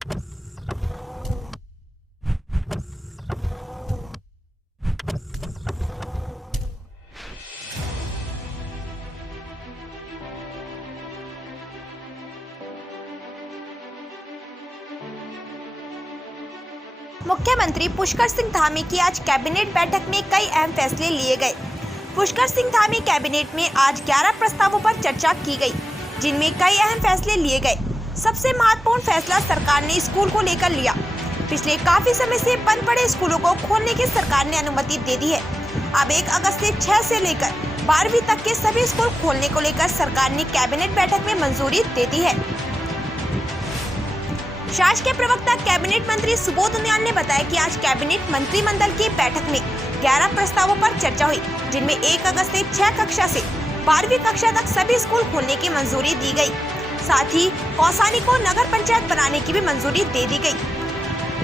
मुख्यमंत्री पुष्कर सिंह धामी की आज कैबिनेट बैठक में कई अहम फैसले लिए गए। पुष्कर सिंह धामी कैबिनेट में आज 11 प्रस्तावों पर चर्चा की गई, जिनमें कई अहम फैसले लिए गए। सबसे महत्वपूर्ण फैसला सरकार ने स्कूल को लेकर लिया। पिछले काफी समय से बंद पड़े स्कूलों को खोलने की सरकार ने अनुमति दे दी है। अब 1 अगस्त से 6 से लेकर 12वीं तक के सभी स्कूल खोलने को लेकर सरकार ने कैबिनेट बैठक में मंजूरी दे दी है। शासकीय प्रवक्ता कैबिनेट मंत्री सुबोध उनियाल ने बताया कि आज कैबिनेट मंत्रिमंडल की बैठक में 11 प्रस्तावों पर चर्चा हुई, जिनमें 1 अगस्त से 6 कक्षा से 12वीं कक्षा तक सभी स्कूल खोलने की मंजूरी दी गई। साथ ही कौसानी को नगर पंचायत बनाने की भी मंजूरी दे दी गई।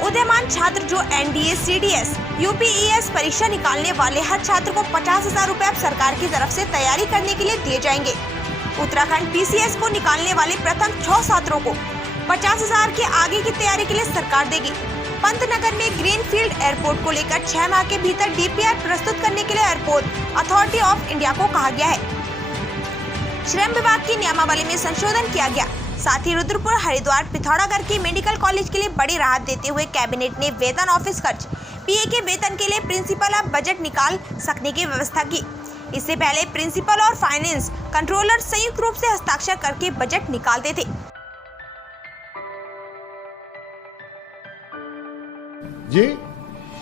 उदीयमान छात्र जो NDA, CDS, UPES परीक्षा निकालने वाले हर छात्र को 50,000 रुपए अब सरकार की तरफ से तैयारी करने के लिए दिए जाएंगे। उत्तराखंड PCS को निकालने वाले प्रथम 6 छात्रों को 50,000 के आगे की तैयारी के लिए सरकार देगी। पंतनगर में ग्रीनफील्ड एयरपोर्ट को लेकर 6 माह के भीतर DPR प्रस्तुत करने के लिए एयरपोर्ट अथॉरिटी ऑफ इंडिया को कहा गया है। श्रम विभाग की नियमावली में संशोधन किया गया। साथ ही रुद्रपुर, हरिद्वार, पिथौरागढ़ की मेडिकल कॉलेज के लिए बड़ी राहत देते हुए कैबिनेट ने वेतन ऑफिस खर्च PA के वेतन के लिए प्रिंसिपल अब बजट निकाल सकने की व्यवस्था की। इससे पहले प्रिंसिपल और फाइनेंस कंट्रोलर संयुक्त रूप से हस्ताक्षर करके बजट निकालते थे। जी,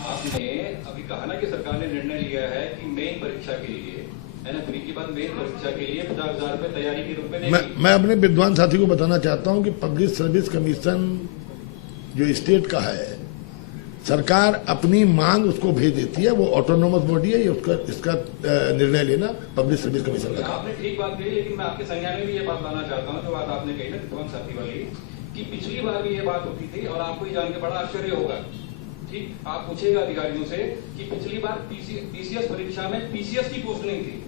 आपने अभी कहा ना कि सरकार ने निर्णय लिया है कि मेन परीक्षा के लिए, है ना, फ्री के बाद मेन परीक्षा के लिए 50,000 रुपए तैयारी के रूप में देगी। मैं अपने विद्वान साथी को बताना चाहता हूं कि पब्लिक सर्विस कमीशन जो स्टेट का है, सरकार अपनी मांग उसको भेज देती है। वो ऑटोनोमस बॉडी है, ये इसका निर्णय लेना पब्लिक सर्विस कमीशन का। आपने ठीक बात कही, लेकिन मैं आपके संज्ञान में भी ये बात लाना चाहता हूँ, जो बात आपने कही ना विद्वान साथी वाली, कि पिछली बार भी ये बात होती थी और आपको ये जान के बड़ा आश्चर्य होगा। ठीक, आप पूछेगा अधिकारियों से कि पिछली बार PCS परीक्षा में PCS की पोस्ट नहीं थी।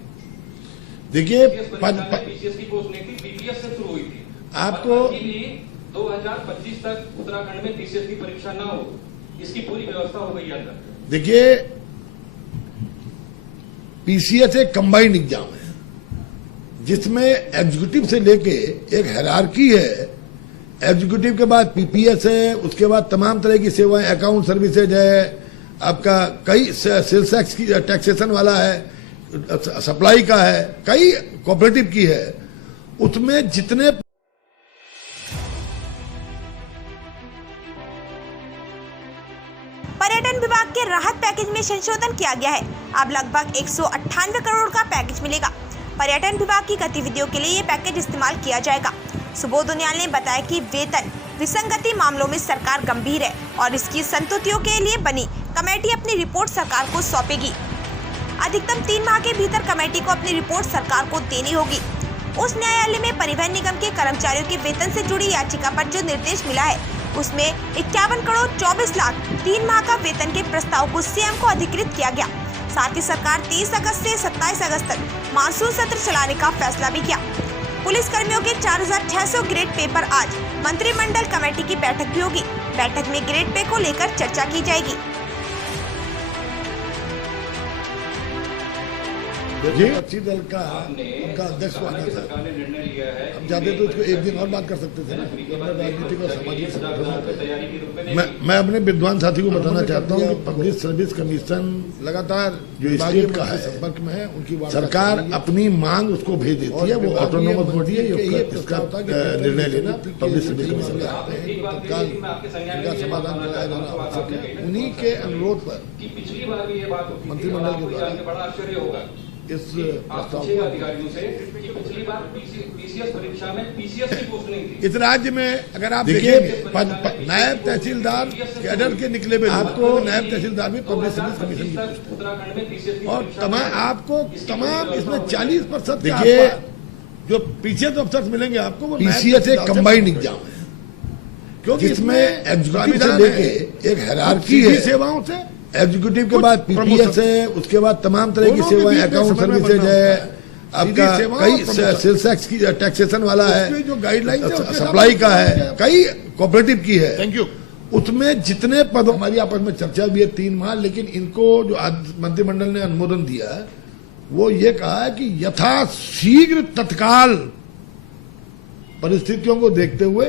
देखिए, PCS की पोस्ट नहीं थी, BPS से शुरू हुई थी। आपको 2025 तक उत्तराखंड में PCS की परीक्षा ना हो, इसकी पूरी व्यवस्था हो गई अंदर। देखिए, PCS एक कंबाइंड एग्जाम है, जिसमें एग्जीक्यूटिव से लेके एक हायरार्की है। एग्जीक्यूटिव के बाद PPS है, उसके बाद तमाम तरह की सेवाएं, अकाउंट सर्विसेज है, आपका कई सेल्स टैक्स की टैक्सेशन वाला है, सप्लाई का है, कई कोऑपरेटिव की है। उसमें जितने पर्यटन विभाग के राहत पैकेज में संशोधन किया गया है। अब लगभग 198 करोड़ का पैकेज मिलेगा। पर्यटन विभाग की गतिविधियों के लिए ये पैकेज इस्तेमाल किया जाएगा। सुबोध उनियाल ने बताया कि वेतन विसंगति मामलों में सरकार गंभीर है और इसकी संतुष्टियों के लिए बनी कमेटी अपनी रिपोर्ट सरकार को सौंपेगी। अधिकतम 3 माह के भीतर कमेटी को अपनी रिपोर्ट सरकार को देनी होगी। उस न्यायालय में परिवहन निगम के कर्मचारियों के वेतन से जुड़ी याचिका पर जो निर्देश मिला है, उसमें 51 करोड़ 24 लाख 3 माह का वेतन के प्रस्ताव को CM को अधिकृत किया गया। साथ ही सरकार 30 अगस्त से 27 अगस्त तक मानसून सत्र चलाने का फैसला भी किया। पुलिस कर्मियों के 4,600 ग्रेड पे पर आज मंत्रिमंडल कमेटी की बैठक भी होगी। बैठक में ग्रेड पे को लेकर चर्चा की जाएगी। अच्छी दल का उनका अध्यक्ष होना था। अब जाते तो इसको एक दिन और बात कर सकते थे ना, राजनीतिक और सामाजिक संगठन। मैं अपने विद्वान साथी को बताना चाहता हूँ कि पब्लिक सर्विस कमीशन लगातार जो स्टेट का है, संपर्क में है, उनकी सरकार अपनी मांग उसको भेज देती है। वो ऑटोनोमस बॉडी है, इसका निर्णय लेना पब्लिक सर्विस कमीशन का। तत्काल इनका समाधान कराया जाना आवश्यक है। उन्हीं के अनुरोध पर मंत्रिमंडल के द्वारा इस अधिकारियों से कि पिछली बार PCS परीक्षा में PCS की पोस्ट नहीं थी। इस राज्य में अगर आप देखिए, नायब तहसीलदार कैडर के निकले हुए आपको नायब तहसीलदार भी पब्लिक सर्विस कमीशन की पोस्ट उत्तराखंड में PCS की और तमाम इसमें 40% देखिए जो PCS अफसर मिलेंगे आपको, वो PCS एक कंबाइंड एग्जाम है, क्योंकि इसमें एग्जीक्यूटिव से लेके एक हायरार्की है सेवाओं से। एग्जीक्यूटिव के बाद PPS है, उसके बाद तमाम तरह की सेवाएं, अकाउंट सर्विसेज है, आपका कई सेल्स टैक्स की टैक्सेशन वाला है, जो गाइडलाइन सप्लाई का है, कई कोऑपरेटिव की है, थैंक यू। उसमें जितने पद, हमारी आपस में चर्चा भी है 3 माह, लेकिन इनको जो आज मंत्रिमंडल ने अनुमोदन दिया है वो ये कहा है कि यथाशीघ्र तत्काल परिस्थितियों को देखते हुए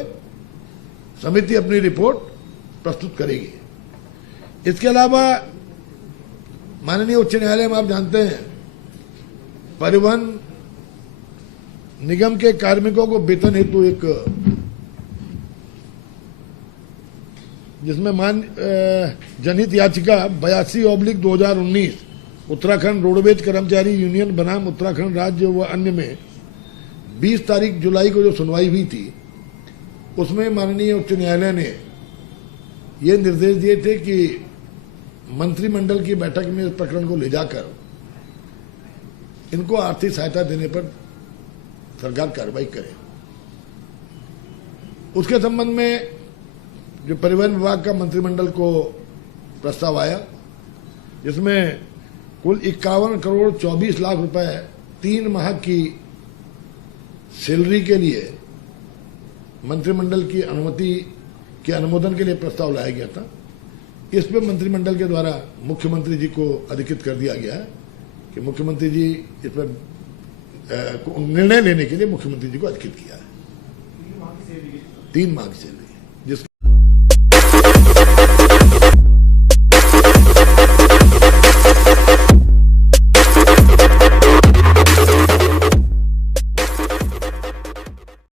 समिति अपनी रिपोर्ट प्रस्तुत करेगी। इसके अलावा माननीय उच्च न्यायालय में आप जानते हैं परिवहन निगम के कार्मिकों को वेतन हेतु एक जिसमें जनहित याचिका 82/2019 उत्तराखंड रोडवेज कर्मचारी यूनियन बनाम उत्तराखंड राज्य व अन्य में 20 तारीख जुलाई को जो सुनवाई हुई थी उसमें माननीय उच्च न्यायालय ने ये निर्देश दिए थे कि मंत्रिमंडल की बैठक में इस प्रकरण को ले जाकर इनको आर्थिक सहायता देने पर सरकार कार्रवाई करे। उसके संबंध में जो परिवहन विभाग का मंत्रिमंडल को प्रस्ताव आया जिसमें कुल 51 करोड़ 24 लाख रुपए 3 माह की सैलरी के लिए मंत्रिमंडल की अनुमति के अनुमोदन के लिए प्रस्ताव लाया गया था। इस पर मंत्रिमंडल के द्वारा मुख्यमंत्री जी को अधिकृत कर दिया गया है कि मुख्यमंत्री जी इस पर निर्णय लेने के लिए मुख्यमंत्री जी को अधिकृत किया है। 3 माह की सैलरी